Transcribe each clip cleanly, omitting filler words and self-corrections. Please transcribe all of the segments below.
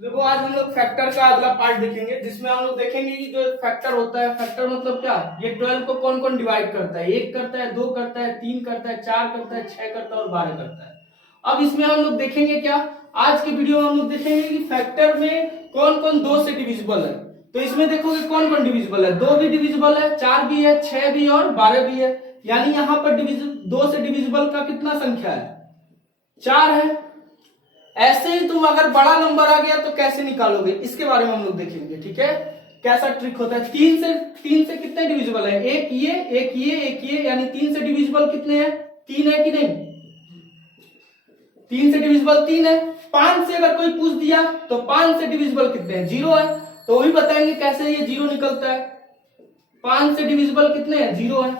तो देखो आज हम लोग फैक्टर का अगला पार्ट देखेंगे, जिसमें हम लोग देखेंगे कि जो फैक्टर होता है, फैक्टर मतलब क्या, ये 12 को कौन कौन डिवाइड करता है, 1 करता है, 2 करता है, 3 करता है, 4 करता है, 6 करता है और 12 करता है। अब इसमें हम लोग देखेंगे क्या, आज की वीडियो में हम लोग देखेंगे कि फैक्टर में कौन कौन 2 से डिविजिबल है। तो इसमें देखोगे कौन कौन डिविजिबल है, 2 भी डिविजिबल है, 4 भी है, 6 भी और 12 भी है। यानी यहाँ पर 2 से डिविजिबल का कितना संख्या है, 4 है। ऐसे ही तुम अगर बड़ा नंबर आ गया तो कैसे निकालोगे, इसके बारे में हम लोग देखेंगे। ठीक है, कैसा ट्रिक होता है। 3 से कितने डिविजिबल है, एक ये एक ये एक ये, यानी 3 से डिविजिबल कितने हैं, 3 है कि नहीं, 3 से डिविजिबल 3 है। 5 से अगर कोई पूछ दिया तो 5 से डिविजिबल कितने हैं, 0 है। तो वही बताएंगे कैसे ये 0 निकलता है। 5 से डिविजिबल कितने हैं, 0 है।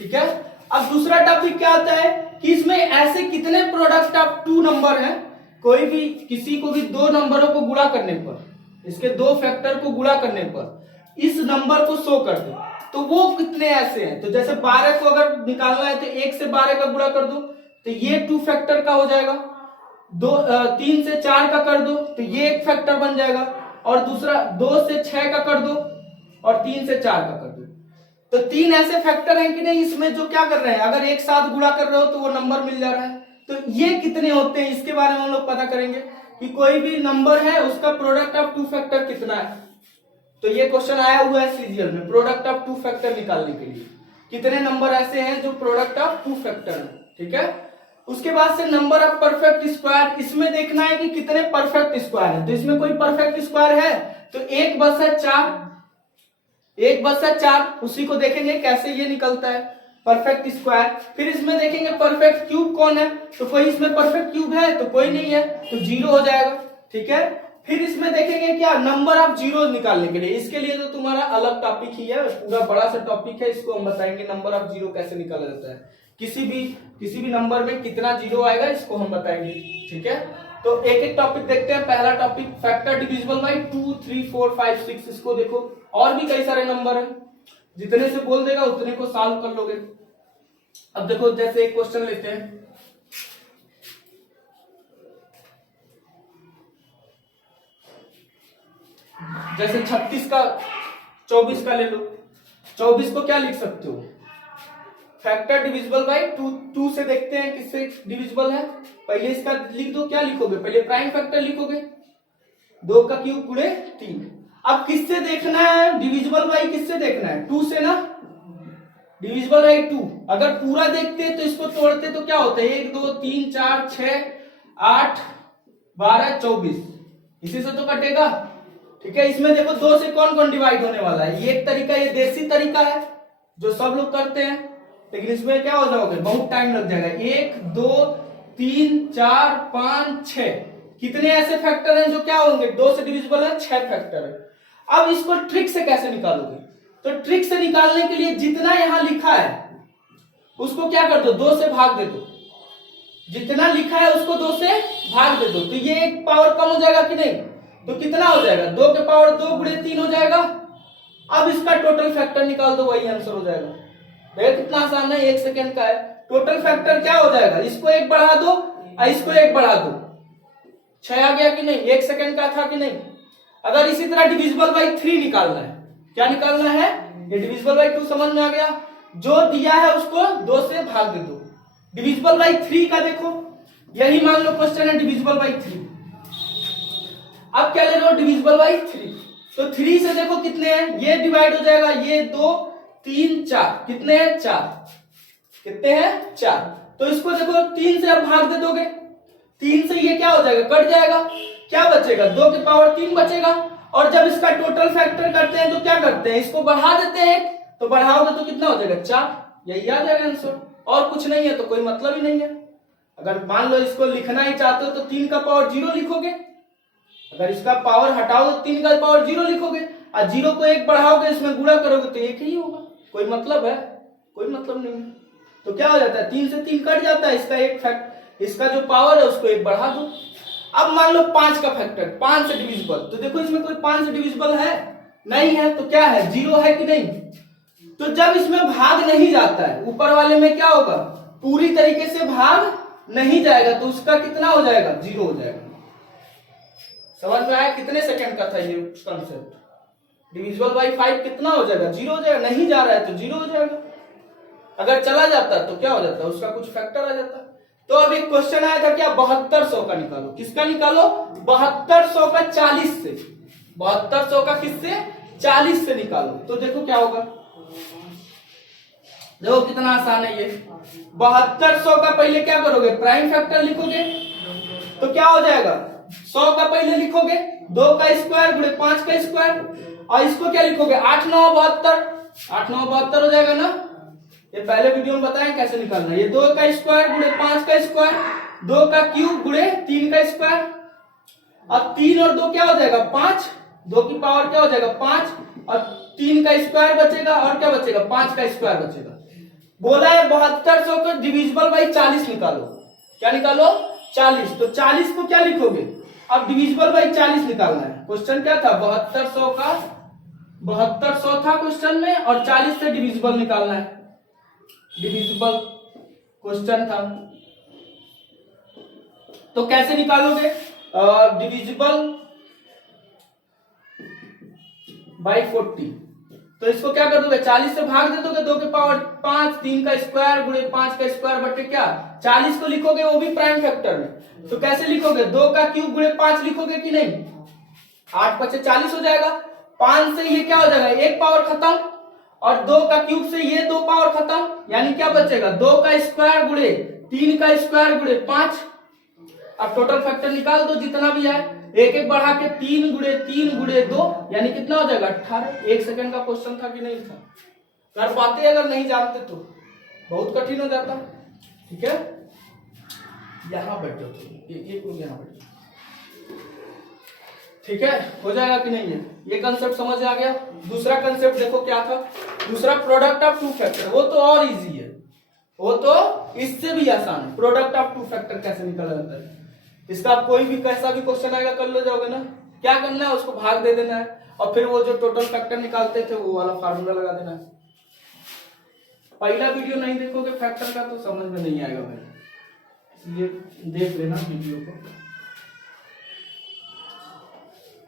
ठीक है, अब दूसरा टॉपिक क्या आता है कि इसमें ऐसे कितने प्रोडक्ट ऑफ 2 नंबर हैं, कोई भी किसी को भी 2 नंबरों को गुणा करने पर, इसके 2 फैक्टर को गुणा करने पर इस नंबर को शो कर दो, तो वो कितने ऐसे हैं। तो जैसे 12 को अगर निकालना है तो 1 से 12 का गुणा कर दो तो ये 2 फैक्टर का हो जाएगा। 3 से 4 का कर दो तो ये 1 फैक्टर बन जाएगा, और दूसरा 2 से 6 का कर दो और 3 से 4 का कर दो। तो 3 ऐसे फैक्टर हैं कि नहीं इसमें जो क्या कर रहे हैं, अगर एक साथ गुणा कर रहे हो तो वो नंबर मिल जा रहा है। तो ये कितने होते हैं इसके बारे में हम लोग पता करेंगे कि कोई भी नंबर है उसका प्रोडक्ट ऑफ 2 फैक्टर कितना है। तो ये क्वेश्चन आया हुआ है सीजीएल में, प्रोडक्ट ऑफ 2 फैक्टर निकालने के लिए कितने नंबर ऐसे हैं जो प्रोडक्ट ऑफ 2 फैक्टर है। ठीक है, उसके बाद से नंबर ऑफ परफेक्ट स्क्वायर, इसमें देखना है कि कितने परफेक्ट स्क्वायर है। तो इसमें कोई परफेक्ट स्क्वायर है तो 1/4, 1/4 उसी को देखेंगे कैसे ये निकलता है परफेक्ट स्क्वायर। फिर इसमें देखेंगे परफेक्ट क्यूब कौन है, तो कोई इसमें परफेक्ट क्यूब है तो कोई नहीं है, तो 0 हो जाएगा। ठीक है, फिर इसमें देखेंगे क्या, नंबर ऑफ जीरो निकालने के लिए, इसके लिए तो तुम्हारा अलग टॉपिक ही है, पूरा बड़ा सा टॉपिक है, इसको हम बताएंगे नंबर ऑफ जीरो कैसे निकाला जाता है, किसी भी नंबर में कितना जीरो आएगा इसको हम बताएंगे। ठीक है, तो एक एक टॉपिक देखते हैं। पहला टॉपिक फैक्टर डिविजिबल बाय 2, 3, 4, 5, 6, इसको देखो। और भी कई सारे नंबर हैं, जितने से बोल देगा उतने को सॉल्व कर लोगे। अब देखो जैसे एक क्वेश्चन लेते हैं, जैसे 36 का 24 का ले लो। 24 को क्या लिख सकते हो, फैक्टर डिविजिबल बाय 2 से देखते हैं किससे डिविजिबल है। पहले इसका लिख दो, क्या लिखोगे, पहले प्राइम फैक्टर लिखोगे, 2 का क्यूब गुणे 3। अब किससे देखना है डिविजिबल बाय, किससे देखना है, 2 से ना, डिविजिबल बाय 2। अगर पूरा देखते तो इसको तोड़ते तो क्या होता है, 1, 2, 3, 4, 6, 8, 12, 24, इसी से तो कटेगा। ठीक है, इसमें देखो 2 से कौन कौन डिवाइड होने वाला है, ये एक तरीका, ये देसी तरीका है जो सब लोग करते हैं, लेकिन इसमें क्या हो जाओगे, बहुत टाइम लग जाएगा। 1, 2, 3, 4, 5, 6, कितने ऐसे फैक्टर हैं जो क्या होंगे, 2 से डिविजिबल है, 6 फैक्टर है। अब इसको ट्रिक से कैसे निकालोगे, तो ट्रिक से निकालने के लिए जितना यहां लिखा है उसको क्या कर दो, 2 से भाग दे दो, जितना लिखा है उसको 2 से भाग दे दो, तो ये एक पावर कम हो जाएगा कि नहीं, तो कितना हो जाएगा, 2 के पावर 2 गुणे 3 हो जाएगा। अब इसका टोटल फैक्टर निकाल दो, वही आंसर हो जाएगा। देखो कितना आसान है, 1 सेकेंड का है। टोटल फैक्टर क्या हो जाएगा, इसको 1 बढ़ा दो और इसको 1 बढ़ा दो, 6 आ गया कि नहीं, 1 सेकेंड का था कि नहीं। अगर इसी तरह डिविजिबल बाय 3 निकालना है, क्या निकालना है, ये डिविजिबल बाय 2 समझ में आ गया, जो दिया है उसको 2 से भाग दे दो। डिविजिबल बाय 3 का देखो, यही मान लो क्वेश्चन है डिविजिबल बाय 3। अब क्या ले रहे हो, डिविजिबल बाय 3, तो 3 से देखो कितने हैं, ये डिवाइड हो जाएगा, ये 2, 3, 4, कितने हैं, 4, कितने हैं, 4। तो इसको देखो 3 से अब भाग दे दोगे, 3 से ये क्या हो जाएगा, कट जाएगा, क्या बचेगा, 2 के पावर 3 बचेगा। और जब इसका टोटल फैक्टर करते हैं तो क्या करते हैं, इसको बढ़ा देते हैं, तो बढ़ाओगे तो कितना हो जाएगा, 4, यही आ जाएगा आंसर। और कुछ नहीं है तो कोई मतलब ही नहीं है। अगर मान लो इसको लिखना ही चाहते हो तो 3 का पावर 0 लिखोगे, अगर इसका पावर हटाओ तो 3 का पावर 0 लिखोगे, और 0 को 1 बढ़ाओगे, इसमें गुणा करोगे तो 1 ही होगा। कोई मतलब है, कोई मतलब नहीं है। तो क्या हो जाता है, 3 से 3 कट जाता है, इसका एक फैक्ट, इसका जो पावर है उसको 1 बढ़ा दो। अब मान लो 5 का फैक्टर, 5 से डिविजिबल, तो देखो इसमें कोई 5 से डिविजिबल है नहीं है, तो क्या है, 0 है कि नहीं। तो जब इसमें भाग नहीं जाता है, ऊपर वाले में क्या होगा, पूरी तरीके से भाग नहीं जाएगा, तो उसका कितना हो जाएगा, 0 हो जाएगा। समझ में आया? कितने सेकंड का था ये कंसेप्ट? डिविजिबल बाई 5 कितना हो जाएगा? 0 हो जाएगा। नहीं जा रहा है तो 0 हो जाएगा। अगर चला जाता तो क्या हो जाता? उसका कुछ फैक्टर आ जाता। तो अब एक क्वेश्चन आया था क्या? 7200 का निकालो। किसका निकालो? 7200 का 40 से। 7200 का किससे? 40 से निकालो। तो देखो क्या होगा। देखो कितना आसान है ये। 7200 का पहले क्या करोगे? प्राइम फैक्टर लिखोगे। तो क्या हो जाएगा? 100 का पहले लिखोगे 2 का स्क्वायर गुणे 5 का स्क्वायर, और इसको क्या लिखोगे? 8 9 72। 8 9 72 हो जाएगा ना। ये पहले वीडियो में बताएं कैसे निकालना है। ये 2 का स्क्वायर गुणे 5 का स्क्वायर, 2 का क्यूब गुणे 3 का स्क्वायर। अब 3 और 2 क्या हो जाएगा? 5। 2 की पावर क्या हो जाएगा? 5, और 3 का स्क्वायर बचेगा, और क्या बचेगा? 5 का स्क्वायर बचेगा। बोला है 7200 को डिविजिबल बाई 40 निकालो। क्या निकालो? 40। तो 40 को क्या लिखोगे? अब डिविजिबल बाई 40 निकालना है। क्वेश्चन क्या था? 7200 का 7200 था क्वेश्चन में, और 40 से डिविजिबल निकालना है। डिविजिबल क्वेश्चन था, तो कैसे निकालोगे? Divisible by 40। तो इसको क्या कर दोगे? 40 से भाग दे दोगे। 2 के पावर 5, 3 का स्क्वायर गुणे 5 का स्क्वायर बटे क्या? 40 को लिखोगे वो भी प्राइम फैक्टर में। तो कैसे लिखोगे? 2 का क्यूब गुणे 5 लिखोगे कि नहीं? 8 5 40 हो जाएगा। 5 से ये क्या हो जाएगा? 1 पावर खत्म, और 2 का क्यूब से ये 2 पावर खत्म, यानी क्या बचेगा? 2 का स्क्वायर गुणे 3 का स्क्वायर गुणे 5। अब टोटल फैक्टर निकाल दो जितना भी है। एक एक बढ़ा के 3 गुणे 2, यानी कितना हो जाएगा? 18। 1 सेकंड का क्वेश्चन था कि नहीं था? कर पाते अगर नहीं जानते तो? बहुत कठिन हो जाता। ठीक है, यहां बैठो। एक लोग यहां बैठो। ठीक है, हो जाएगा कि नहीं है? ये कंसेप्ट समझ आ गया। दूसरा कंसेप्ट देखो क्या था। दूसरा प्रोडक्ट ऑफ टू फैक्टर। वो तो और इजी है, वो तो इससे भी आसान है। प्रोडक्ट ऑफ टू फैक्टर कैसे निकाला जाता है? इसका आप कोई भी कैसा भी क्वेश्चन आएगा कर लो जाओगे ना। क्या करना है? उसको भाग दे देना है, और फिर वो जो टोटल फैक्टर निकालते थे वो वाला फार्मूला लगा देना है। पहला वीडियो नहीं देखोगे फैक्टर का तो समझ में नहीं आएगा भाई, इसलिए देख लेना वीडियो को।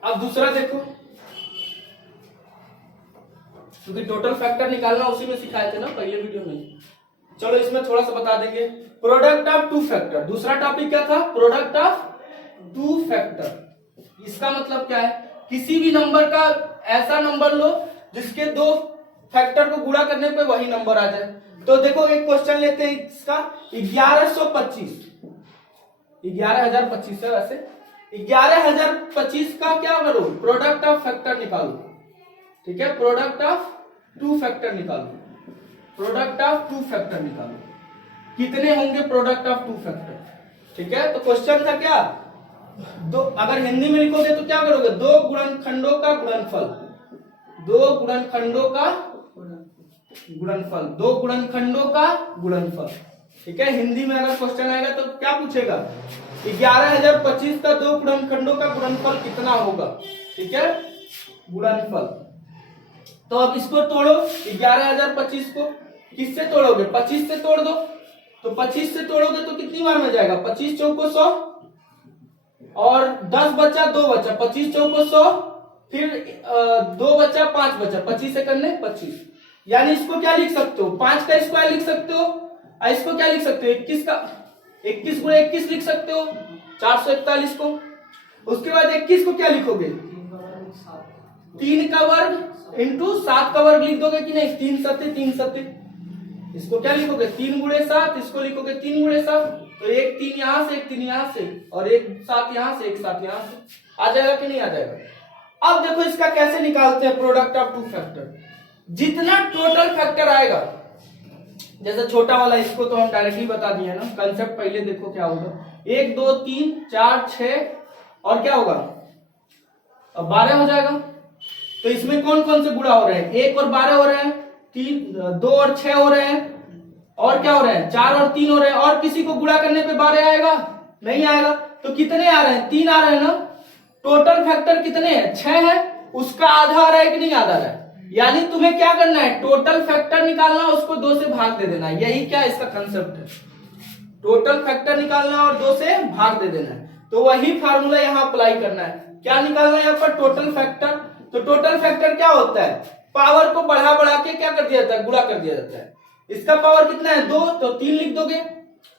अब दूसरा देखो, क्योंकि टोटल फैक्टर निकालना उसी में सिखाए थे ना पहले वीडियो में। चलो इसमें थोड़ा सा बता देंगे। Product of two factor. दूसरा टॉपिक क्या था? Product of two factor. इसका मतलब क्या है? किसी भी नंबर का ऐसा नंबर लो जिसके 2 फैक्टर को गुणा करने पे वही नंबर आ जाए। तो देखो एक क्वेश्चन लेते हैं इसका। 1125 11025 है वैसे। 11025 का क्या करो? प्रोडक्ट ऑफ फैक्टर निकालो। ठीक है, प्रोडक्ट ऑफ टू फैक्टर निकालो। प्रोडक्ट ऑफ टू फैक्टर निकालो। कितने होंगे प्रोडक्ट ऑफ टू फैक्टर? ठीक है, तो क्वेश्चन था क्या? दो, अगर हिंदी में लिखोगे तो क्या करोगे? 2 गुणनखंडों का गुणनफल। 2 गुणनखंडों का गुणनफल। 2 गुणनखंडों का गुणनफल। ठीक है, हिंदी में अगर क्वेश्चन आएगा तो क्या पूछेगा? 11025 का 2 गुणनखंडों का गुणनफल कितना होगा? ठीक है, गुणनफल। तो अब इसको तोड़ो। 11025 को किससे तोड़ोगे? 25 से तोड़ दो। तो 25 से तोड़ोगे तो कितनी बार में जाएगा? 25 चौको 100, और 10 बचा 2 बचा, 25 चौको 100, फिर 2 बचा 5 बचा, 25 से करने 25। यानी इसको क्या लिख सकते हो? 5 का स्क्वायर लिख सकते हो, और इसको क्या लिख सकते हो? 21 का 21 गुणे 21 लिख सकते हो, 441 को। उसके बाद 21 को क्या लिखोगे? 3 का वर्ग इंटू 7 का वर्ग लिख दोगे कि नहीं? 3 सत्ते 3 सत्ते। इसको क्या लिखोगे? 3 गुणे 7। इसको लिखोगे 3 गुणे 7। तो एक 3 यहां से, एक 3 यहां से, और एक 7 यहां से, एक 7 यहां से। आ जाएगा कि नहीं आ जाएगा? अब देखो इसका कैसे निकालते हैं प्रोडक्ट ऑफ टू फैक्टर। जितना टोटल फैक्टर आएगा, जैसे छोटा वाला, इसको तो हम डायरेक्टली बता दिए ना। कंसेप्ट पहले देखो क्या होगा। 1 2 3 4 6, और क्या होगा? अब 12 हो जाएगा। तो इसमें कौन कौन से गुणा हो रहे हैं? 1 और 12 हो रहे हैं, 2 और 6 हो रहे हैं, और क्या हो रहे हैं? 4 और 3 हो रहे हैं। और किसी को गुणा करने पे 12 आएगा? नहीं आएगा। तो कितने आ रहे हैं? 3 आ रहे हैं ना। टोटल फैक्टर कितने हैं? 6 है। उसका आधा आ रहा है कि नहीं आधा रहा है? यानी तुम्हें क्या करना है? टोटल फैक्टर निकालना, उसको 2 से भाग दे देना है। यही क्या इसका कंसेप्ट है? टोटल फैक्टर निकालना और 2 से भाग दे देना है। तो वही फार्मूला यहां अप्लाई करना है। क्या निकालना है यहाँ पर? Total factor. तो टोटल फैक्टर क्या होता है? पावर को बढ़ा बढ़ा के क्या कर दिया जाता है? गुणा कर दिया जाता है। इसका पावर कितना है? 2, तो 3 लिख दोगे।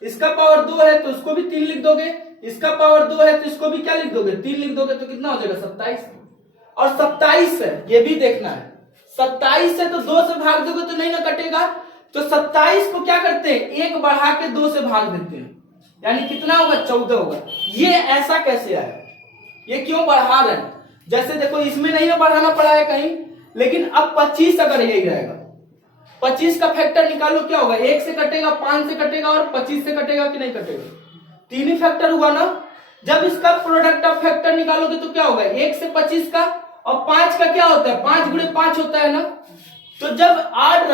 इसका पावर 2 है तो इसको भी 3 लिख दोगे। इसका पावर 2 है तो इसको भी क्या लिख दोगे? 3 लिख दोगे। तो कितना हो जाएगा? 27। और 27 है, ये भी देखना है। 27 है तो 2 से भाग दोगे तो नहीं ना कटेगा। तो 27 को क्या करते हैं? 1 बढ़ा के 2 से भाग देते हैं, यानी कितना होगा? 14 होगा। ये ऐसा कैसे आया? ये क्यों बढ़ा रहे हैं? जैसे देखो इसमें नहीं है बढ़ाना पड़ा है कहीं, लेकिन अब 25 अगर यही रहेगा, 25 का फैक्टर निकालो, क्या होगा? 1 से कटेगा, 5 से कटेगा और 25 से कटेगा कि नहीं कटेगा? 3 ही फैक्टर हुआ ना। जब इसका प्रोडक्ट ऑफ फैक्टर निकालोगे तो क्या होगा? 1 से 25 का, और 5 का क्या होता है? 5 गुणे 5 होता है ना। तो जब आड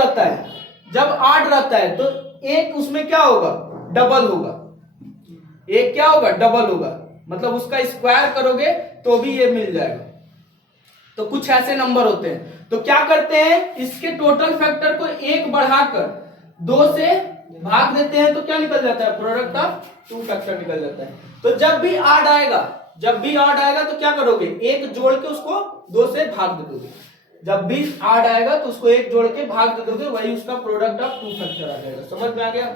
रहता है, तो एक उसमें क्या होगा? डबल होगा। एक क्या होगा? डबल होगा। मतलब उसका स्क्वायर करोगे तो भी ये मिल जाएगा। तो कुछ ऐसे नंबर होते हैं। तो क्या करते हैं? इसके टोटल फैक्टर को 1 बढ़ाकर 2 से भाग देते हैं तो क्या निकल जाता है? प्रोडक्ट ऑफ 2 फैक्टर निकल जाता है। तो जब भी ऑड आएगा तो क्या करोगे? 1 जोड़ के उसको 2 से भाग दे दोगे। जब भी ऑड आएगा तो उसको 1 जोड़ के भाग दे दोगे, वही उसका प्रोडक्ट ऑफ 2 फैक्टर आ जाएगा। समझ में आ गया?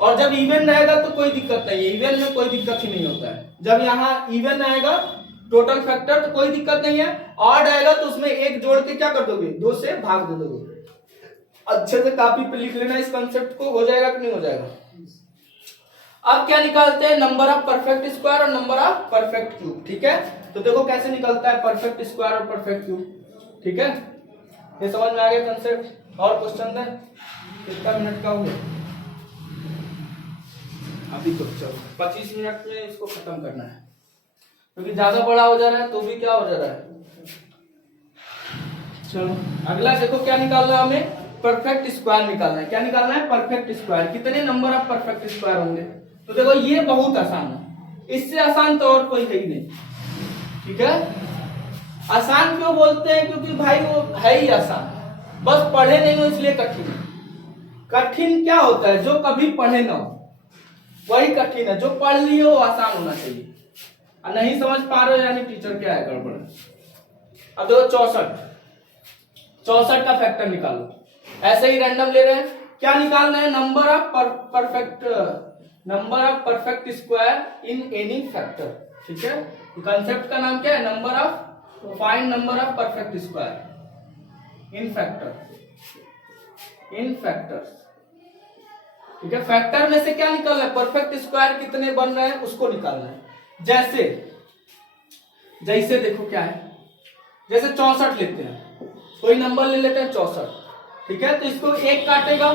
और जब इवन रहेगा तो कोई दिक्कत नहीं है। इवन में कोई दिक्कत ही नहीं होता है। जब यहाँ इवन आएगा टोटल फैक्टर तो कोई दिक्कत नहीं है। ऑड आएगा तो उसमें 1 जोड़ के क्या कर दोगे? 2 से भाग दे दोगे। अच्छे से कॉपी पे लिख लेना इस कंसेप्ट को। हो जाएगा कि नहीं हो जाएगा? अब क्या निकालते हैं? नंबर ऑफ परफेक्ट स्क्वायर और नंबर ऑफ परफेक्ट क्यूब। ठीक है, तो देखो कैसे निकलता है परफेक्ट स्क्वायर और परफेक्ट क्यूब। ठीक है, ये समझ में आ गया कंसेप्ट? और क्वेश्चन है? कितना मिनट का हो गया अभी? तो चलो 25 मिनट में इसको खत्म करना है, क्योंकि ज्यादा बड़ा हो जा रहा है तो भी क्या हो जा रहा है। चलो अगला देखो क्या निकालना है हमें? परफेक्ट स्क्वायर निकालना है। क्या निकालना है? Perfect square. कितने नंबर ऑफ परफेक्ट स्क्वायर होंगे? तो देखो ये बहुत आसान है, इससे आसान तो और कोई है ही नहीं। ठीक है, आसान क्यों बोलते हैं? क्योंकि भाई वो है ही आसान, बस पढ़े नहीं हो इसलिए कठिन है। कठिन क्या होता है? जो कभी पढ़े ना हो वही कठिन है। जो पढ़ लिए हो आसान होना चाहिए। और नहीं समझ पा रहे हो यानी टीचर क्या है गड़बड़। अब देखो 64 का फैक्टर निकालो। ऐसे ही रैंडम ले रहे हैं। क्या निकालना है? Number of perfect square in any factor. ठीक है, कंसेप्ट का नाम क्या है? Find number of perfect square in factors. ठीक है, फैक्टर में से क्या निकालना है? परफेक्ट स्क्वायर कितने बन रहे हैं उसको निकालना है। जैसे देखो क्या है, जैसे 64 लेते हैं, कोई नंबर ले लेते हैं 64। ठीक है, तो इसको 1 काटेगा,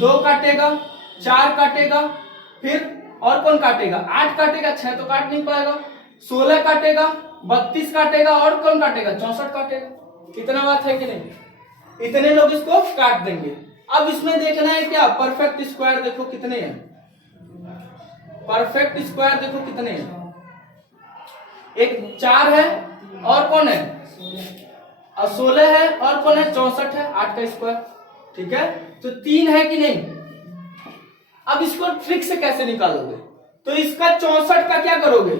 2 काटेगा, 4 काटेगा, फिर और कौन काटेगा? 8 काटेगा, 6 तो काट नहीं पाएगा, 16 काटेगा, 32 काटेगा और कौन काटेगा? 64 काटेगा। इतना बात है कि नहीं? इतने लोग इसको काट देंगे। अब इसमें देखना है क्या? परफेक्ट स्क्वायर देखो कितने हैं। परफेक्ट स्क्वायर देखो कितने हैं। एक 4 है और कौन है? और 16 है और कौन है? 64 है, 8 का स्क्वायर। ठीक है, तो 3 है कि नहीं? अब इसको ट्रिक से कैसे निकालोगे? तो इसका 64 का क्या करोगे?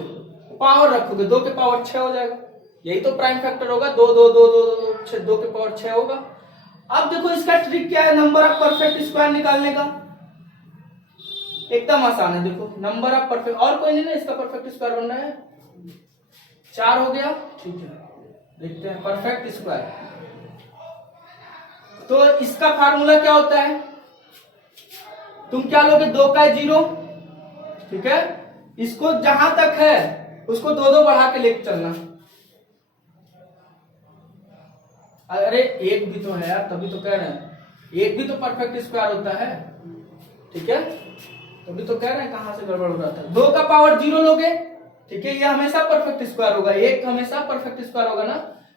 पावर रखोगे, 2 के पावर 6 हो जाएगा। यही तो प्राइम फैक्टर होगा। 2 2 2 2 2 2 के पावर 6 होगा। अब देखो इसका ट्रिक क्या है नंबर ऑफ परफेक्ट स्क्वायर निकालने का? एकदम आसान है। देखो नंबर ऑफ परफेक्ट, और कोई नहीं ना इसका परफेक्ट स्क्वायर बन रहा है। 4 हो गया। ठीक है, देखते हैं परफेक्ट स्क्वायर। तो इसका फार्मूला क्या होता है? तुम क्या लोगे? 2 का 0। ठीक है, इसको जहां तक है उसको 2 2 बढ़ा के लेके चलना। अरे 1 भी तो है यार, तभी तो कह रहे हैं 1 भी तो परफेक्ट स्क्वायर होता है। ठीक है, तभी तो कह रहे हैं कहां से गड़बड़ हो रहा था। 2 का पावर 0 लोगे, ठीक है, ये हमेशा परफेक्ट स्क्वायर होगा। 1 हमेशा परफेक्ट स्क्वायर होगा ना।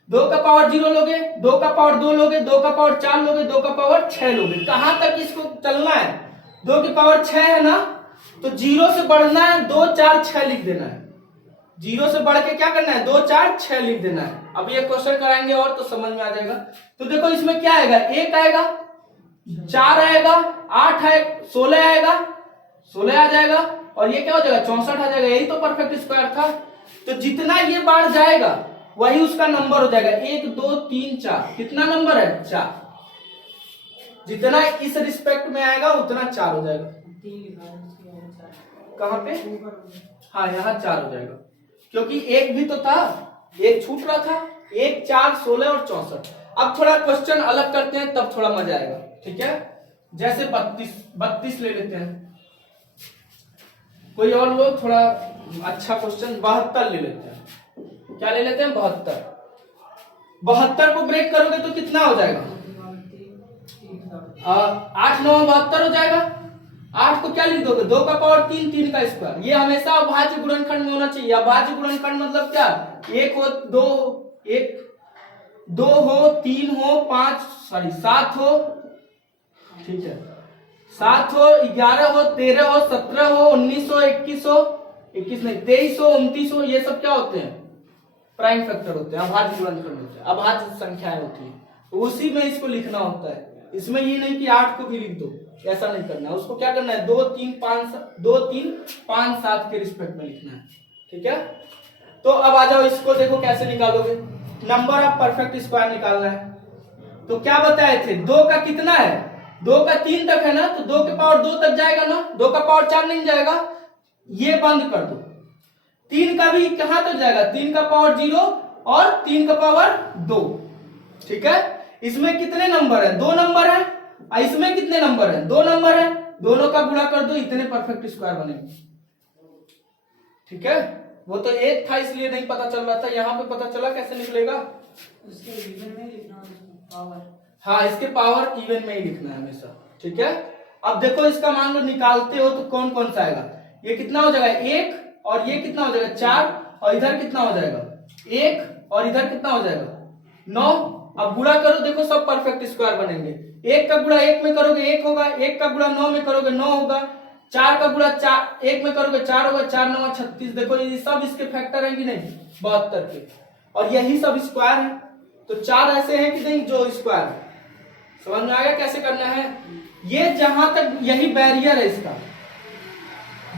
2 का पावर 0 लोगे, 2 का पावर 2 लोगे, 2 का पावर 4 लोगे, 2 का पावर 6 लोगे। कहां तक इसको चलना है? 2 की पावर 6 है ना, तो 0 से बढ़ना है, 2 4 6 लिख देना है। 0 से बढ़ के क्या करना है? 2 4 6 लिख देना है। अब ये क्वेश्चन कराएंगे और तो समझ में आ जाएगा। तो देखो इसमें क्या आएगा? 1 आएगा, 4 आएगा, 8 है, 16 आएगा, 16 आ जाएगा, और ये क्या हो जाएगा? 64 आ जाएगा। यही तो परफेक्ट स्क्वायर था। तो जितना ये बार जाएगा वही उसका नंबर हो जाएगा। 1 2 3 4, कितना नंबर है? 4। जितना इस रिस्पेक्ट में आएगा उतना 4 हो जाएगा। कहाँ पे? हाँ, यहाँ 4 हो जाएगा, क्योंकि एक भी तो था, एक छूट रहा था। 1 4 16 और 64। अब थोड़ा क्वेश्चन अलग करते हैं, तब थोड़ा मजा आएगा। ठीक है, जैसे 32 ले लेते हैं। कोई और लोग थोड़ा अच्छा क्वेश्चन 72 ले लेते हैं। क्या ले लेते हैं? 72। 72 को ब्रेक करोगे तो कितना हो जाएगा? 8 9 72 हो जाएगा। 8 को क्या लिख दोगे? 2 का पावर 3, 3 का स्क्वायर। ये हमेशा अभाज्य गुणनखंड में होना चाहिए। अभाज्य गुणनखंड मतलब क्या? 1 हो 2 हो 3 हो 5 7 हो, ठीक है, 7 हो 11 हो 13 हो 17 हो 19 हो 21 हो 21 नहीं 23 हो 29 हो, ये सब क्या होते हैं? प्राइम फैक्टर होते हैं, अभाज्य गुणनखंड होते हैं, अभाज्य संख्याएं होती है। उसी में इसको लिखना होता है। इसमें ये नहीं कि 8 को भी लिख दो, ऐसा नहीं करना है। उसको क्या करना है? 2 3 5 7 के रिस्पेक्ट में लिखना है। ठीक है, तो अब आ जाओ, इसको देखो कैसे निकालोगे। नंबर ऑफ परफेक्ट स्क्वायर निकालना है। तो क्या बताए थे? 2 का कितना है? 2 का 3 तक है ना, तो 2 के पावर 2 तक जाएगा ना, 2 का पावर 4 नहीं जाएगा। ये बंद कर दो। 3 का भी कहां तक जाएगा? 3 का पावर 0 और 3 का पावर 2। ठीक है, इसमें कितने नंबर है? 2 नंबर है। इसमें कितने नंबर है? 2 नंबर है। दोनों का गुणा कर दो, इतने परफेक्ट स्क्वायर बनेंगे। ठीक है, वो तो एक था इसलिए नहीं पता चल रहा था, यहाँ पे पता चला कैसे निकलेगा। उसके इवन में लिखना पावर। हाँ, इसके पावर इवन में ही लिखना है हमेशा। ठीक है, अब देखो इसका मान लो निकालते हो तो कौन कौन सा आएगा? ये कितना हो जाएगा? 1, और ये कितना हो जाएगा? 4, और इधर कितना हो जाएगा? 1, और इधर कितना हो जाएगा? 9। अब गुणा करो, देखो सब परफेक्ट स्क्वायर बनेंगे। 1 का गुणा 1 में करोगे 1 होगा, 1 का गुणा 9 में करोगे 9 होगा, 4 का गुणा 1 में करोगे 4 होगा, 4 9 36। देखो ये सब इसके फैक्टर हैं कि नहीं? 72 के, और यही सब स्क्वायर है। तो 4 ऐसे हैं कि नहीं जो स्क्वायर है। समझ में आ गया कैसे करना है? ये जहां तक यही बैरियर है इसका,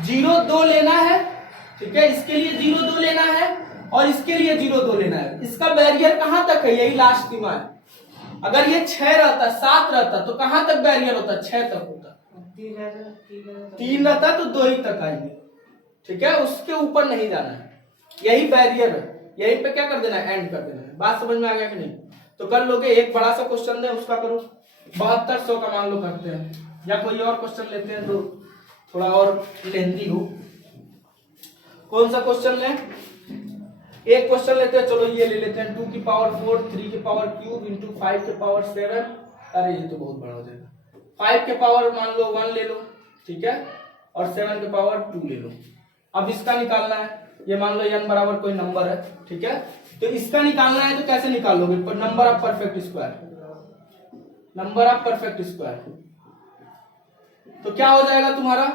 0 2 लेना है। ठीक है, इसके लिए 0 2 लेना है और इसके लिए 0 2 लेना है। इसका बैरियर कहां तक है? यही लास्ट सीमा है। अगर ये 6 रहता 7 रहता तो कहां तक बैरियर होता? 6 तक होता। 3 रहता तो 2 ही तक आएंगे। ठीक है, उसके ऊपर नहीं जाना है, यही बैरियर है। यहीं पे क्या कर देना है? एंड कर देना है। बात समझ में आ गया कि नहीं? तो कर लोगे। एक बड़ा सा क्वेश्चन है उसका करो। 7200 का मान लो करते हैं, या कोई और क्वेश्चन लेते हैं जो थोड़ा और लेंदी हो। कौन सा क्वेश्चन लें? एक क्वेश्चन लेते हैं, चलो ये ले लेते हैं। 2 की पावर 4 3 की पावर क्यूब इंटू 5 के पावर 7। अरे ये तो बहुत बड़ा हो जाएगा। 5 के पावर मान लो 1 ले लो, ठीक है, और 7 के पावर 2 ले लो। अब इसका निकालना है। ये मान लो n बराबर कोई नंबर है, ठीक है, तो इसका निकालना है। तो कैसे निकालोगे? Number of perfect square, number of perfect square. तो क्या हो जाएगा तुम्हारा?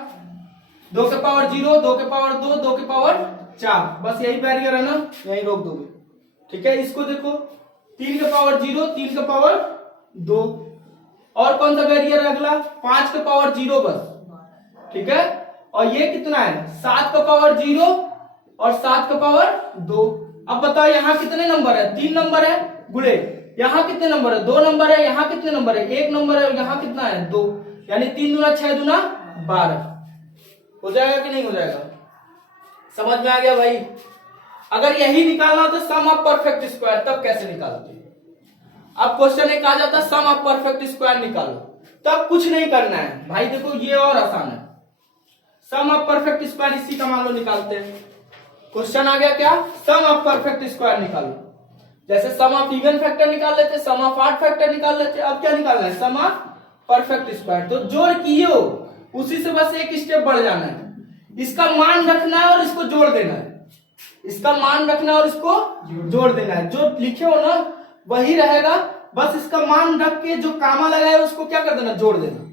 2 के पावर 0, 2 के पावर 2, 2 के पावर 4। बस यही बैरियर है ना, यही रोक दोगे। ठीक है, इसको देखो, 3 के पावर 0, 3 के पावर 2, और कौन सा बैरियर है अगला? 5 के पावर 0 बस। ठीक है, और ये कितना है? 7 का पावर 0 और 7 का पावर 2। अब बताओ यहाँ कितने नंबर है? 3 नंबर है गुणे, यहाँ कितने नंबर है? 2 नंबर है, यहाँ कितने नंबर है? 1 नंबर है, यहाँ कितना है? 2, यानी 3 दूना 6 दूना 12। हो जाएगा कि नहीं हो जाएगा? समझ में आ गया भाई? अगर यही निकालना हो तो सम ऑफ परफेक्ट स्क्वायर, तब कैसे निकालते? अब क्वेश्चन एक आ जाता सम ऑफ परफेक्ट स्क्वायर निकालो, तब कुछ नहीं करना है भाई। देखो ये और आसान है। सम ऑफ परफेक्ट स्क्वायर इसी का मान लो निकालते हैं। क्वेश्चन आ गया क्या? सम ऑफ परफेक्ट स्क्वायर निकालो। जैसे सम ऑफ इवन फैक्टर निकाल लेते, सम ऑफ ऑड फैक्टर निकाल लेते। अब क्या निकालना है? सम ऑफ परफेक्ट स्क्वायर। तो जोड़ किए हो, उसी से बस एक स्टेप बढ़ जाना है। इसका मान रखना है और इसको जोड़ देना है। इसका मान रखना है और इसको जोड़ देना है। जो लिखे हो ना वही रहेगा, बस इसका मान रख के जो कामा लगाए उसको क्या कर देना? जोड़ देना।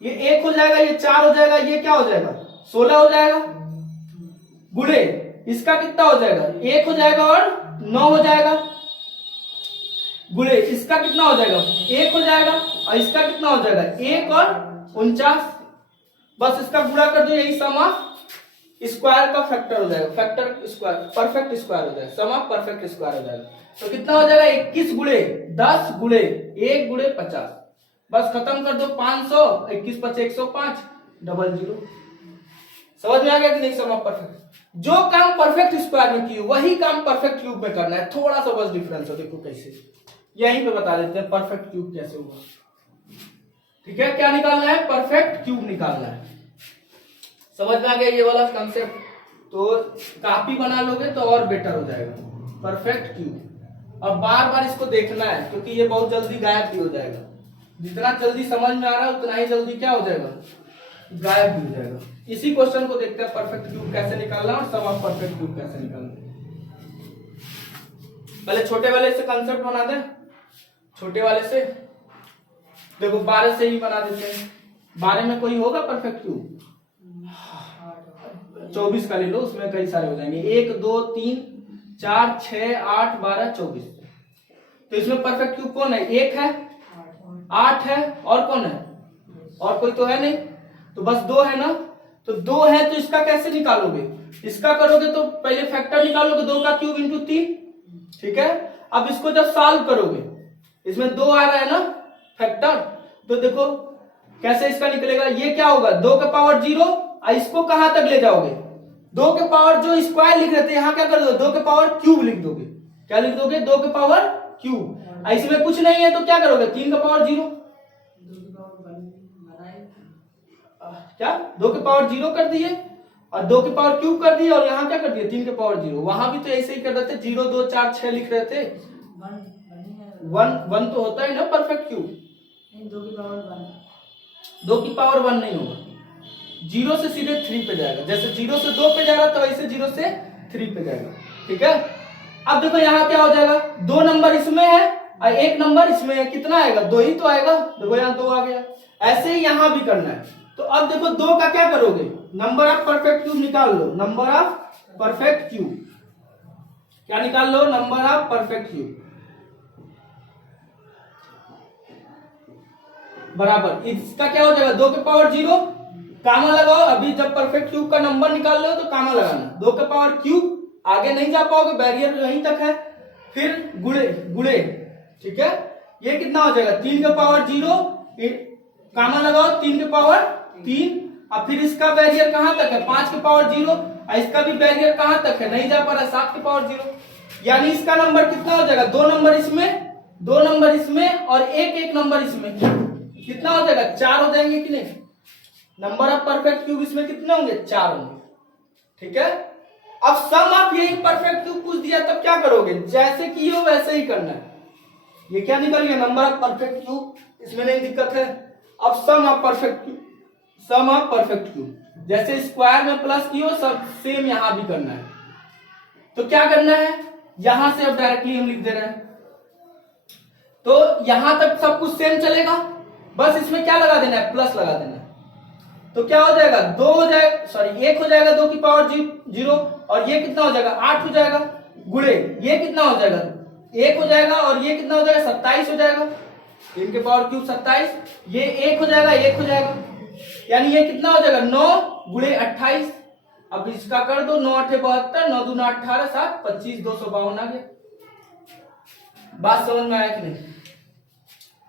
ये 1 हो जाएगा, ये 4 हो जाएगा, ये क्या हो जाएगा? 16 हो जाएगा। गुणे इसका कितना हो जाएगा? 1 हो जाएगा और 9 हो जाएगा। गुणे इसका कितना हो जाएगा? 1 हो जाएगा, और इसका कितना हो जाएगा? 1 और 49। बस इसका गुणा कर दो, यही सम ऑफ स्क्वायर का फैक्टर हो जाएगा, फैक्टर स्क्वायर, परफेक्ट स्क्वायर हो जाएगा, सम ऑफ परफेक्ट स्क्वायर हो जाएगा। तो कितना हो जाएगा 21 गुणे 10 गुणे 1 गुणे 50, बस खत्म कर दो 500, 21 5 105 00। समझ में आ गया कि नहीं? सम ऑफ परफेक्ट, जो काम परफेक्ट स्क्वायर में किए वही काम परफेक्ट क्यूब में करना है, थोड़ा सा बस डिफरेंस है। देखो कैसे, यहीं पे बता देते हैं परफेक्ट क्यूब कैसे होगा। ठीक है, क्या निकालना है? परफेक्ट क्यूब निकालना है। समझ में आ गया ये वाला कंसेप्ट? तो कॉपी बना लोगे तो और बेटर हो जाएगा, परफेक्ट क्यूब। और बार बार इसको देखना है क्योंकि ये बहुत जल्दी गायब भी हो जाएगा। जितना जल्दी समझ में आ रहा है उतना ही जल्दी क्या हो जाएगा? गायब भी हो जाएगा। इसी क्वेश्चन को देखते हैं, परफेक्ट क्यूब कैसे निकालना और सम ऑफ परफेक्ट क्यूब कैसे निकालना। पहले छोटे वाले से कंसेप्ट बना दें, छोटे वाले से देखो 12 से ही बना देते हैं। 12 में कोई होगा परफेक्ट क्यूब? 24 का ले लो, उसमें कई सारे हो जाएंगे, 1 2 3 4 6 8 12 24। तो इसमें परफेक्ट क्यूब कौन है? 1 है, 8 है, और कौन है? और कोई तो है नहीं, तो बस 2 है ना। तो 2 है तो इसका कैसे निकालोगे? इसका करोगे तो पहले फैक्टर निकालोगे, 2 का क्यूब इंटू 3। ठीक है, अब इसको जब सॉल्व करोगे, इसमें 2 आ रहा है ना फैक्टर, तो देखो कैसे इसका निकलेगा। ये क्या होगा? 2 के पावर 0, और इसको कहां तक ले जाओगे? 2 के पावर जो स्क्वायर लिख रहे थे यहाँ क्या कर दो? 2 के पावर क्यूब लिख दोगे। क्या लिख दोगे? 2 के पावर क्यूब। इसमें कुछ नहीं है तो क्या करोगे? 3 के पावर 0, क्या 2 के पावर 0 कर दिए और 2 के पावर क्यूब कर दिए, और यहाँ क्या कर दिए? 3 के पावर 0। वहां भी तो ऐसे ही कर रहे थे, 0 2 4 6 लिख रहे थे। 1 तो होता है ना परफेक्ट क्यूब। 2 की पावर 1, 2 की पावर 1 नहीं होगा, 0 से सीधे 3 पे जाएगा। जैसे 0 से 2 पे जा रहा था वैसे 0 से 3 पे जाएगा। ठीक है, अब देखो यहाँ क्या हो जाएगा? 2 नंबर इसमें है और 1 नंबर इसमें है, कितना आएगा? 2 ही तो आएगा। देखो यहाँ 2 आ गया। ऐसे ही यहाँ भी करना है। तो अब देखो 2 का क्या करोगे? नंबर ऑफ परफेक्ट क्यूब निकाल लो, नंबर ऑफ परफेक्ट क्यूब। क्या निकाल लो? नंबर ऑफ परफेक्ट क्यूब बराबर इसका क्या हो जाएगा? 2 के पावर 0, कामा लगाओ। अभी जब परफेक्ट क्यूब का नंबर निकाल लो तो कामा लगाना। 2 के पावर क्यूब, आगे नहीं जा पाओगे, बैरियर यहीं तक है। फिर गुणे गुणे, ठीक है, ये कितना हो जाएगा? 3 के पावर 0, कामा लगाओ, 3 के पावर 3, और फिर इसका बैरियर कहां तक है? 5 के पावर 0, और इसका भी बैरियर कहां तक है? नहीं जा पा रहा, 7 के पावर 0। यानी इसका नंबर कितना हो जाएगा? 2 नंबर इसमें, 2 नंबर इसमें, और एक नंबर इसमें। कितना हो जाएगा? 4 हो जाएंगे कि नहीं? नंबर ऑफ परफेक्ट क्यूब इसमें कितने होंगे? 4 होंगे। ठीक है, अब सम ऑफ ये परफेक्ट क्यूब पूछ दिया तब क्या करोगे? जैसे किए हो वैसे ही करना है। ये क्या निकल गया? नंबर ऑफ परफेक्ट क्यूब, इसमें नहीं दिक्कत है। अब sum of perfect cube, sum of perfect cube जैसे स्क्वायर में प्लस किए हो सब सेम यहां भी करना है। तो क्या करना है? यहां से अब डायरेक्टली हम लिख दे रहे हैं, तो यहां तक सब कुछ सेम चलेगा, बस इसमें क्या लगा देना है? प्लस लगा देना है। तो क्या हो जाएगा? 2 हो जाएगा, सॉरी 1 हो जाएगा 2 की पावर 0, और ये कितना हो जाएगा? 8 हो जाएगा। गुणे ये कितना हो जाएगा? 1 हो जाएगा, और ये कितना हो जाएगा? 27 हो जाएगा। 3 के पावर क्यूब 27, ये 1 हो जाएगा, 1 हो जाएगा, यानी ये कितना हो जाएगा? 9 गुणे 28। अब इसका कर दो, 9 8 72, 9 2 18 7 25, 252 आ गया। बात समझ में आया कि नहीं?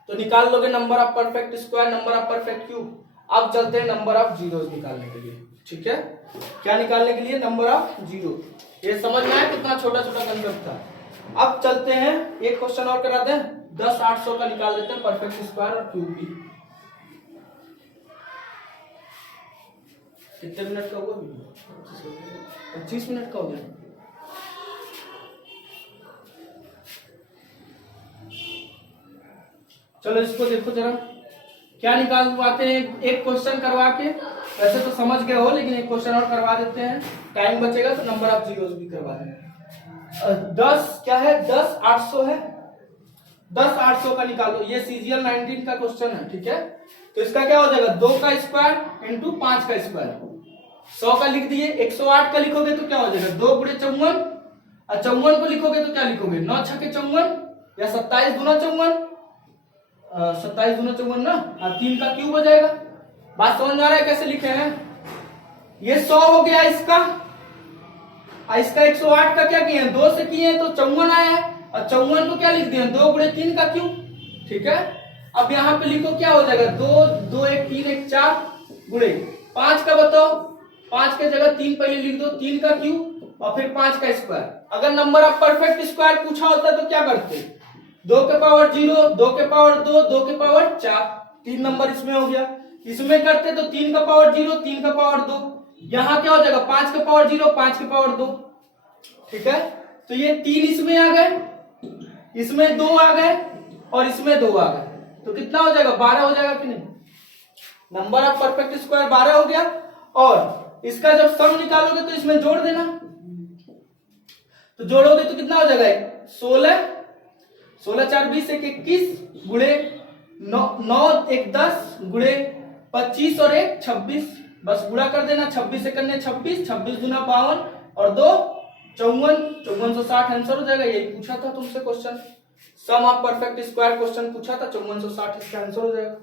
तो निकाल लोगे number of perfect square, number of perfect cube. अब चलते हैं नंबर ऑफ जीरोस निकालने के लिए। ठीक है, क्या निकालने के लिए? Number of zero. ये समझ में आया कितना छोटा छोटा कंसेप्ट था। अब चलते हैं, एक क्वेश्चन और करा दें, 10 800 का निकाल देते हैं परफेक्ट स्क्वायर और क्यूब की। कितने मिनट का हुआ? 25 मिनट का हो गया। चलो इसको देखो जरा, क्या निकाल पाते हैं एक क्वेश्चन करवा के। वैसे तो समझ गए हो, लेकिन एक क्वेश्चन और करवा देते हैं, टाइम बचेगा तो नंबर ऑफ जीरोस भी करवा देंगे। 10 क्या है? 10 800 है। 10 800 का निकालो, ये CGL 19 का क्वेश्चन है। ठीक है, तो इसका क्या हो जाएगा? 2 का स्क्वायर इंटू 5 का स्क्वायर। 100 का लिख दिए, 108 का लिखोगे तो क्या हो जाएगा? 2 गुणे 54, और 54 को लिखोगे तो क्या लिखोगे? 9 6 के 54, या 27 गुना 54, 27 गुना 54 ना, और 3 का क्यूब हो जाएगा। बात समझ में आ रहा है कैसे लिखे हैं? ये 100 हो गया इसका, और इसका 108 का क्या किए, 2 से किए तो 54 आया है, और 54 को क्या लिख दिया, 2 गुणे 3 का क्यूब। ठीक है, अब यहाँ पे लिखो क्या हो जाएगा, 2 2 1 3 1 4 गुणे 5 का बताओ, 5 के जगह 3 पहले लिख दो, 3 का क्यूब और फिर 5 का स्क्वायर। अगर नंबर ऑफ परफेक्ट स्क्वायर पूछा होता तो क्या करते, 2 के पावर 0, 2 के पावर 2, 2 के पावर 4, 3 नंबर इसमें हो गया। इसमें करते तो 3 का पावर 0, 3 का पावर 2, यहाँ क्या हो जाएगा 5 के पावर 0, 5 के पावर 2। ठीक है, तो ये 3 इसमें आ गए, इसमें 2 आ गए और इसमें 2 आ गए, तो कितना हो जाएगा, 12 हो जाएगा कि नहीं। नंबर ऑफ परफेक्ट स्क्वायर 12 हो गया, और इसका जब सम निकालोगे तो इसमें जोड़ देना, तो जोड़ोगे तो कितना हो जाएगा, 16 16 4 20 1 21 गुणे 9 1 10 गुणे 25 और 1 26, बस गुणा कर देना, 26 से करने 26, 26 गुना 52 और 2 54, 5460 आंसर हो जाएगा। यही पूछा था तुमसे question, sum of perfect square question पूछा था, 5460 इसका आंसर हो जाएगा।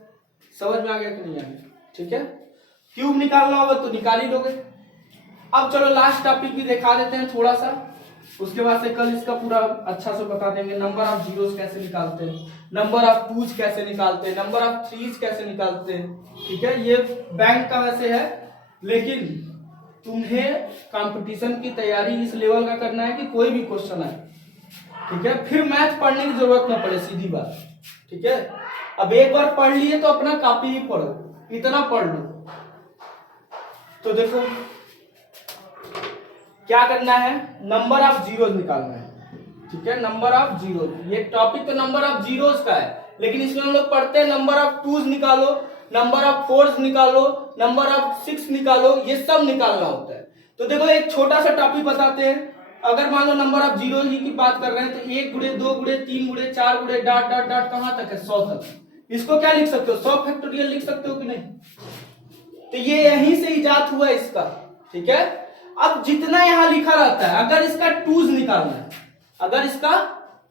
समझ में आ गया कि नहीं आ गया, ठीक है। क्यूब निकालना होगा तो निकाल ही लोगे। अब चलो लास्ट टॉपिक भी दिखा देते हैं थोड़ा सा, उसके बाद से कल इसका पूरा अच्छा से बता देंगे। नंबर ऑफ जीरोस कैसे निकालते हैं, नंबर ऑफ टूज कैसे निकालते हैं, नंबर ऑफ थ्रीज कैसे निकालते हैं। ठीक है, ये बैंक का वैसे है, लेकिन तुम्हें कंपटीशन की तैयारी इस लेवल का करना है कि कोई भी क्वेश्चन आए, ठीक है, फिर मैथ पढ़ने की जरूरत ना पड़े, सीधी बात। ठीक है, अब एक बार पढ़ लिए तो अपना कॉपी ही पढ़ो, इतना पढ़ लो। तो देखो क्या करना है, नंबर ऑफ जीरोस निकालना है। ठीक है, नंबर ऑफ जीरोस, ये टॉपिक तो नंबर ऑफ जीरोस का है, लेकिन इसमें हम लोग पढ़ते हैं नंबर ऑफ टूज निकालो, नंबर ऑफ फोर्स निकालो, नंबर ऑफ सिक्स निकालो, ये सब निकालना होता है। तो देखो एक छोटा सा टॉपिक बताते हैं, अगर मान लो नंबर ऑफ जीरो ही की बात कर रहे हैं तो 1 गुणे 2 गुणे 3 गुणे 4 गुणे डॉट डॉट डॉट कहां तक है, 100 तक। इसको क्या लिख सकते हो, 100 फैक्टोरियल लिख सकते हो कि नहीं। तो ये यहीं से इजाद हुआ इसका। ठीक है, अब जितना यहां लिखा रहता है, अगर इसका टूज निकालना है, अगर इसका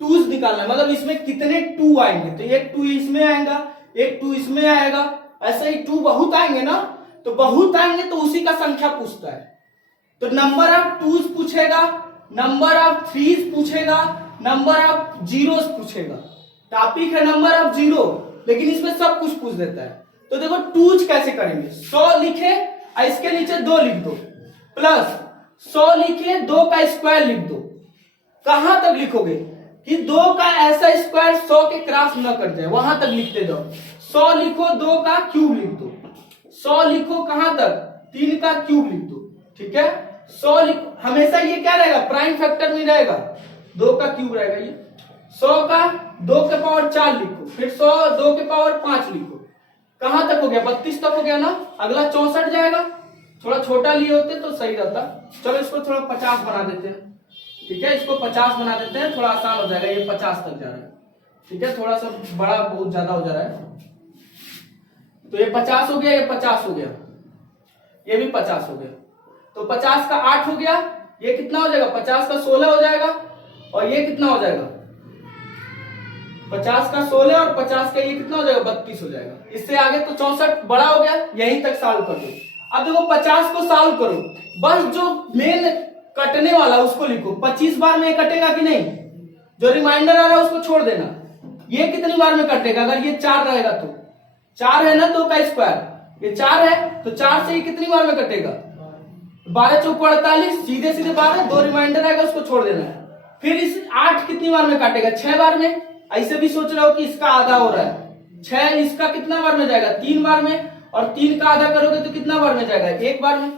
टूज निकालना है, मतलब इसमें कितने टू आएंगे, तो एक टू इसमें आएगा, एक टू इसमें आएगा, ऐसे ही टू बहुत आएंगे ना, तो बहुत आएंगे तो उसी का संख्या पूछता है। तो नंबर ऑफ टूज पूछेगा, नंबर ऑफ थ्रीज पूछेगा, नंबर ऑफ जीरोस पूछेगा। टॉपिक है नंबर ऑफ जीरो, लेकिन इसमें सब कुछ पूछ देता है। तो देखो टूज कैसे करेंगे, 100 लिखे और इसके नीचे 2 लिख दो, प्लस 100 लिखे 2 का स्क्वायर लिख दो। कहां तक लिखोगे कि 2 का ऐसा स्क्वायर 100 के क्रॉस न कर जाए, वहां तक लिखते जाओ। 100 लिखो 2 का क्यूब लिख दो, 100 लिखो कहां तक, 3 का क्यूब लिख दो। ठीक है, 100 लिखो, हमेशा ये क्या रहेगा, प्राइम फैक्टर में रहेगा, 2 का क्यूब रहेगा ये। 100 का 2 के पावर 4 लिखो, फिर 100 2 के पावर 5 लिखो। कहां तक हो गया, 32 तक हो गया ना। अगला 64 जाएगा, थोड़ा छोटा लिए होते तो सही रहता। चलो इसको थोड़ा 50 बना देते हैं। ठीक है, इसको 50 बना देते हैं, थोड़ा आसान हो जाएगा, ये 50 तक जा रहा है। ठीक है, थोड़ा सा बड़ा बहुत ज्यादा हो जा रहा है, तो ये 50 हो गया, ये 50 हो गया, ये भी 50 हो गया। तो 50 का 8 हो गया, ये कितना हो जाएगा, 50 का 16 हो जाएगा, और ये कितना हो जाएगा, 50 का 16 और 50 का ये कितना हो जाएगा, 32 हो जाएगा। इससे आगे तो 64 बड़ा हो गया, यहीं तक सॉल्व कर दो। अब देखो 50 को सॉल्व करो, बस जो मेन कटने वाला उसको लिखो। 25 बार में कटेगा कि नहीं, जो रिमाइंडर आ रहा है उसको छोड़ देना। ये कितनी बार में कटेगा, अगर ये 4 रहेगा तो 4 है ना, 2 का स्क्वायर, ये 4 है तो 4 से ये कितनी बार में कटेगा, 12 चौक 48, सीधे सीधे 12, 2 रिमाइंडर आएगा उसको छोड़ देना है। फिर इस 8 कितनी बार में काटेगा, 6 बार में। ऐसे भी सोच रहे हो कि इसका आधा हो रहा है, 6 इसका कितना बार में जाएगा, 3 बार में, और 3 का आधा करोगे तो कितना बार में जाएगा, 1 बार में।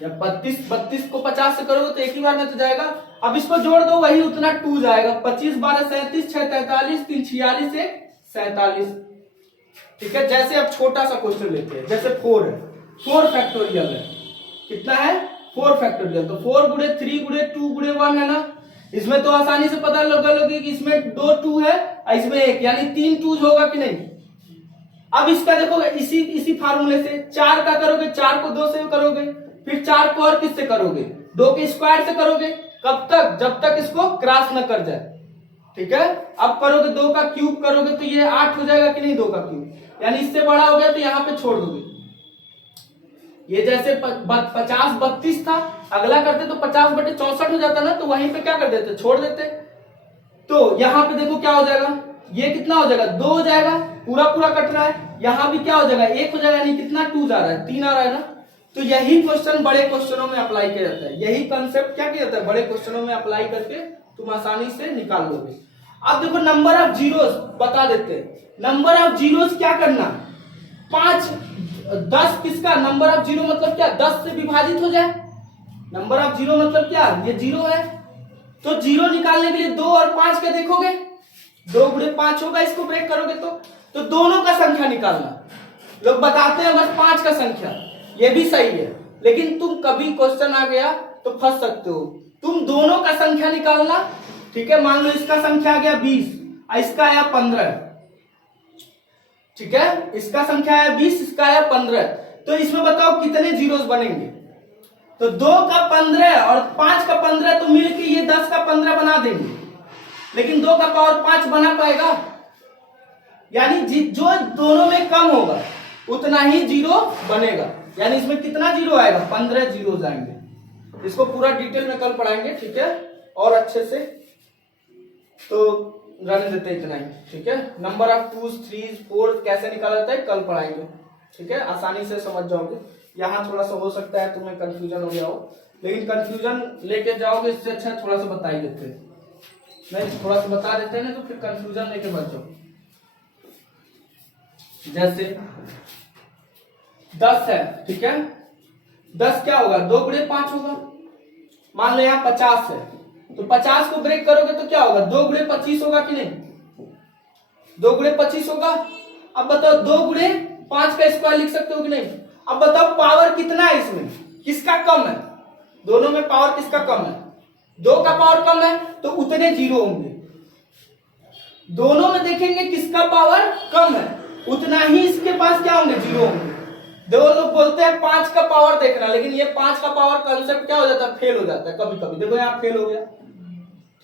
या 32 को 50 से करोगे तो 1 ही बार में तो जाएगा। अब इसको जोड़ दो, वही उतना 2 जाएगा, 25 12 37, 6 43, 3 46, 1 47। ठीक है, जैसे अब छोटा सा क्वेश्चन लेते हैं, जैसे 4 है, 4 फैक्टोरियल है, कितना है, 4 फैक्टोरियल। तो 4 गुणे 3 गुणे 2 गुणे 1 है ना, इसमें तो आसानी से पता लगा लोगे कि इसमें 2 2 है, इसमें 1, यानी 3 टूज होगा कि नहीं। अब इसका देखो इसी फार्मूले से 4 का करोगे, 4 को 2 से करोगे, फिर 4 को और किससे करोगे, 2 के स्क्वायर से करोगे। कब तक, जब तक इसको क्रॉस न कर जाए। ठीक है, अब करोगे 2 का क्यूब करोगे तो ये 8 हो जाएगा कि नहीं, 2 का क्यूब, यानी इससे बड़ा हो गया तो यहां पे छोड़ दोगे। ये जैसे 50/32 था, अगला करते तो 50/64 हो जाता ना, तो वहीं पे क्या कर देते, छोड़ देते। तो यहाँ पे देखो क्या हो जाएगा, ये कितना हो जाएगा, 2 हो जाएगा, पूरा पूरा कट रहा है। यहाँ भी क्या हो जाएगा, 1 हो जाएगा, नहीं कितना 2 जा रहा है, 3 आ रहा है ना। तो यही क्वेश्चन बड़े क्वेश्चनों में अप्लाई किया जाता है, यही कंसेप्ट क्या किया जाता है, बड़े क्वेश्चनों में अप्लाई करके तुम आसानी से निकाल लोगे। अब देखो नंबर ऑफ जीरोस बता देते हैं। नंबर ऑफ जीरोस क्या करना, 5 10 किसका नंबर ऑफ जीरो मतलब क्या, 10 से विभाजित हो जाए। नंबर ऑफ जीरो मतलब क्या, ये 0 है, तो 0 निकालने के लिए 2 और 5 का देखोगे, 2 गुणे 5 होगा, इसको ब्रेक करोगे तो दोनों का संख्या निकालना। लोग बताते हैं बस 5 का संख्या, ये भी सही है, लेकिन तुम कभी क्वेश्चन आ गया तो फंस सकते हो। तुम दोनों का संख्या निकालना, ठीक है। मान लो इसका संख्या आ गया 20, इसका आया 15, ठीक है, इसका संख्या आया 20, इसका आया 15, तो इसमें बताओ कितने जीरोस बनेंगे। तो 2 का 15 और 5 का 15 तो मिलके ये 10 का 15 बना देंगे, लेकिन 2 का पावर 5 बना पाएगा, यानी जो दोनों में कम होगा उतना ही जीरो बनेगा। यानी इसमें कितना जीरो आएगा, 15 जीरो आएंगे। इसको पूरा डिटेल में कल पढ़ाएंगे, ठीक है, और अच्छे से। तो रहने देते इतना ही, ठीक है। नंबर ऑफ 2, 3, 4 कैसे निकाला जाता है कल पढ़ाएंगे, ठीक है, आसानी से समझ जाओगे। यहाँ थोड़ा सा हो सकता है तुम्हें कंफ्यूजन हो गया हो, लेकिन कंफ्यूजन लेके जाओगे इससे अच्छा थोड़ा सा बता ही देते हैं, नहीं थोड़ा सा बता देते हैं ना, तो फिर कंफ्यूजन लेके बच जाओ। जैसे 10 है, ठीक है, 10 क्या होगा, 2 गुणे 5 होगा। मान लो यहाँ 50 है, तो 50 को ब्रेक करोगे तो क्या होगा, 2 गुणे 25 होगा कि नहीं, 2 गुणे 25 होगा। अब बताओ 2 गुणे 5 का स्क्वायर लिख सकते हो कि नहीं। अब बताओ पावर कितना है इसमें, किसका कम है, दोनों में पावर किसका कम है, 2 का पावर कम है, तो उतने जीरो होंगे। दोनों में देखेंगे किसका पावर कम है, उतना ही इसके पास क्या होंगे, जीरो होंगे। दो लोग बोलते हैं 5 का पावर देखना, लेकिन ये 5 का पावर कंसेप्ट क्या हो जाता है, फेल हो जाता है कभी कभी। देखो यहाँ फेल हो गया,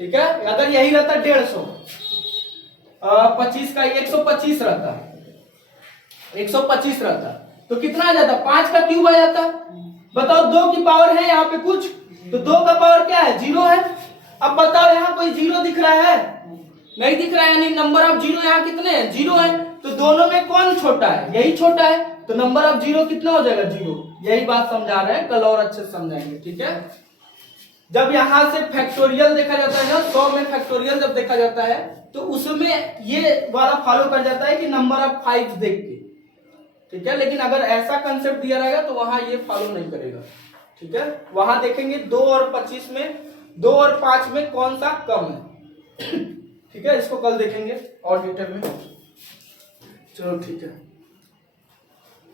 ठीक है। अगर यही रहता 150, 25 का 125 रहता, 125 रहता तो कितना आ जाता, 5 का क्यूब आ जाता। बताओ 2 की पावर है यहाँ पे कुछ, तो 2 का पावर क्या है, 0 है। अब बताओ यहाँ कोई 0 दिख रहा है, नहीं दिख रहा है, यानी नंबर ऑफ जीरो यहाँ कितने हैं, 0 है। तो दोनों में कौन छोटा है, यही छोटा है, तो नंबर ऑफ जीरो कितना हो जाएगा, 0। यही बात समझा रहे हैं, कल और अच्छे से समझाएंगे, ठीक है। जब यहां से फैक्टोरियल देखा जाता है ना, 100 में फैक्टोरियल जब देखा जाता है तो उसमें ये वाला फॉलो कर जाता है कि नंबर ऑफ 5 देख के, ठीक है। लेकिन अगर ऐसा कंसेप्ट दिया रहेगा तो वहां ये फॉलो नहीं करेगा, ठीक है। वहां देखेंगे 2 और 25 में, 2 और 5 में कौन सा कम है, ठीक है। इसको कल देखेंगे और डिटेल में, चलो ठीक है।